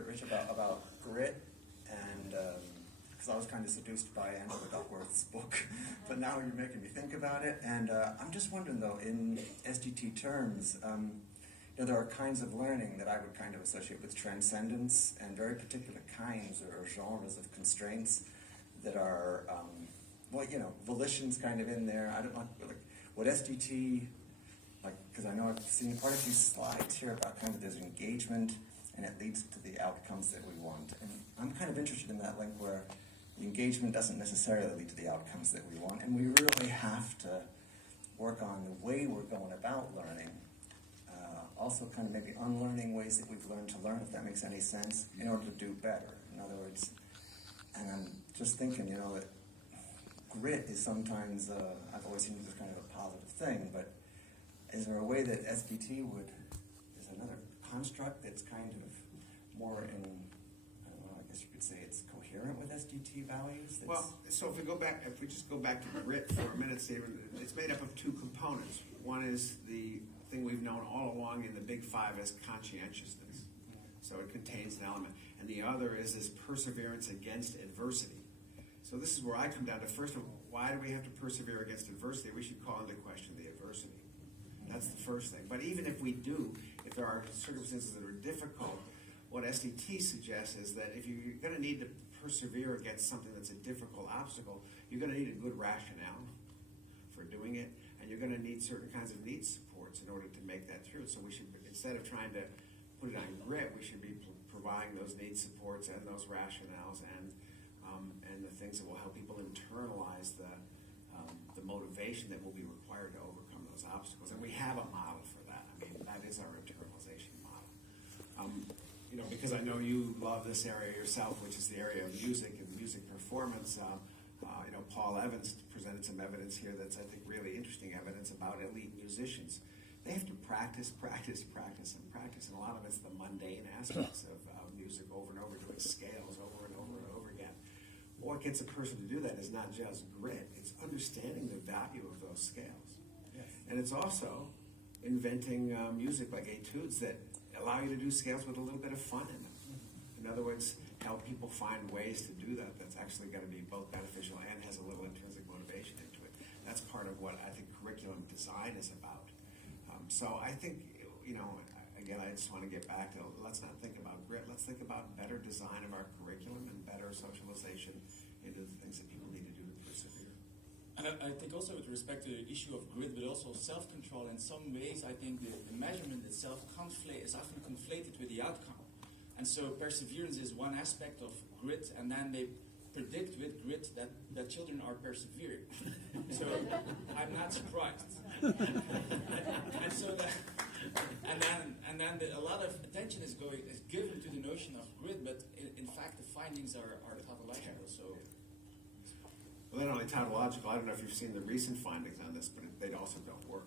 Rich, about grit, and because I was kind of seduced by Angela Duckworth's book, but now you're making me think about it. And I'm just wondering, though, in SDT terms, there are kinds of learning that I would kind of associate with transcendence, and very particular kinds or genres of constraints that are, volition's kind of in there. I don't know, like, what SDT, because I know I've seen quite a few slides here about kind of there's engagement, and it leads to the outcomes that we want. And I'm kind of interested in that link where the engagement doesn't necessarily lead to the outcomes that we want, and we really have to work on the way we're going about learning. Also kind of maybe unlearning ways that we've learned to learn, if that makes any sense, in order to do better. In other words, and I'm just thinking, that grit is sometimes, I've always seen it as kind of a positive thing, but is there a way that SDT is another construct that's kind of more in, I don't know, I guess you could say it's coherent with SDT values? Well, so if we just go back to grit for a minute, Stephen, it's made up of two components. One is the thing we've known all along in the big five as conscientiousness. So it contains an element. And the other is this perseverance against adversity. So this is where I come down to, first of all, why do we have to persevere against adversity? We should call into question the adversity. That's the first thing. But even if we do, if there are circumstances that are difficult, what SDT suggests is that if you're going to need to persevere against something that's a difficult obstacle, you're going to need a good rationale for doing it, and you're going to need certain kinds of needs supports in order to make that through. So we should, instead of trying to put it on grit, we should be providing those needs supports and those rationales and the things that will help people internalize the motivation that will be required to overcome those obstacles. And we have a model for that. I mean, that is our internalization model. Because I know you love this area yourself, which is the area of music and music performance. Paul Evans presented some evidence here that's, I think, really interesting evidence about elite musicians. They have to practice, and a lot of it's the mundane aspects of music over and over, doing scales over and over and over again. What gets a person to do that is not just grit, it's understanding the value of those scales. Yes. And it's also inventing music like etudes that allow you to do scales with a little bit of fun in them. In other words, help people find ways to do that that's actually going to be both beneficial and has a little intrinsic motivation into it. That's part of what I think curriculum design is about. So I think, again, I just want to get back to, let's not think about grit, let's think about better design of our curriculum and better socialization into the things that people need to do to persevere. And I think also with respect to the issue of grit, but also self-control, in some ways I think the measurement itself is often conflated with the outcome. And so perseverance is one aspect of grit, and then they predict with grit that children are persevering. So I'm not surprised. And then a lot of attention is given to the notion of grit, but in fact the findings are tautological. So. Well, they're not only tautological. I don't know if you've seen the recent findings on this, but they also don't work.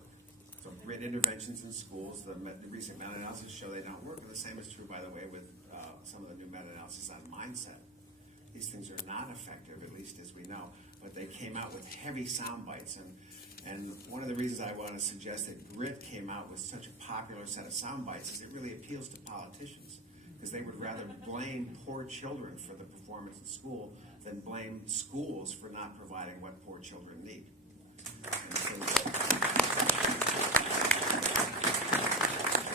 So grit interventions in schools, the recent meta-analysis show they don't work. And the same is true, by the way, with some of the new meta-analysis on mindset. These things are not effective, at least as we know. But they came out with heavy sound bites. And one of the reasons I want to suggest that grit came out with such a popular set of sound bites is it really appeals to politicians, because they would rather blame poor children for the performance in school than blame schools for not providing what poor children need. And so,